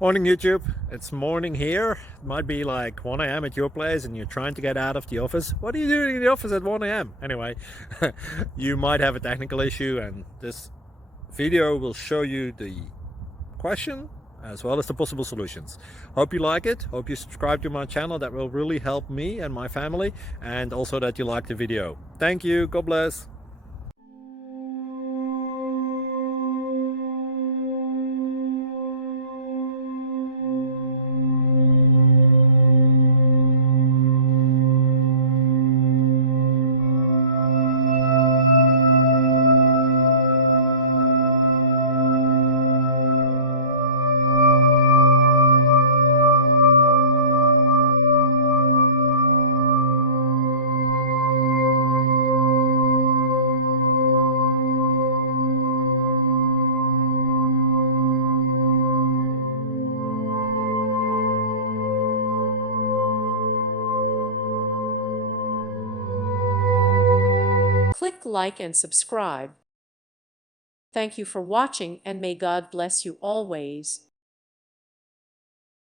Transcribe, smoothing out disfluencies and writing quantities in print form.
Morning YouTube, it's morning here. It might be like 1 a.m. at your place and you're trying to get out of the office. What are you doing in the office at 1 a.m.? Anyway, you might have a technical issue and this video will show you the question as well as the possible solutions. Hope you like it, hope you subscribe to my channel. That will really help me and my family, and also that you like the video. Thank you, God bless. Click like and subscribe. Thank you for watching, and may God bless you always.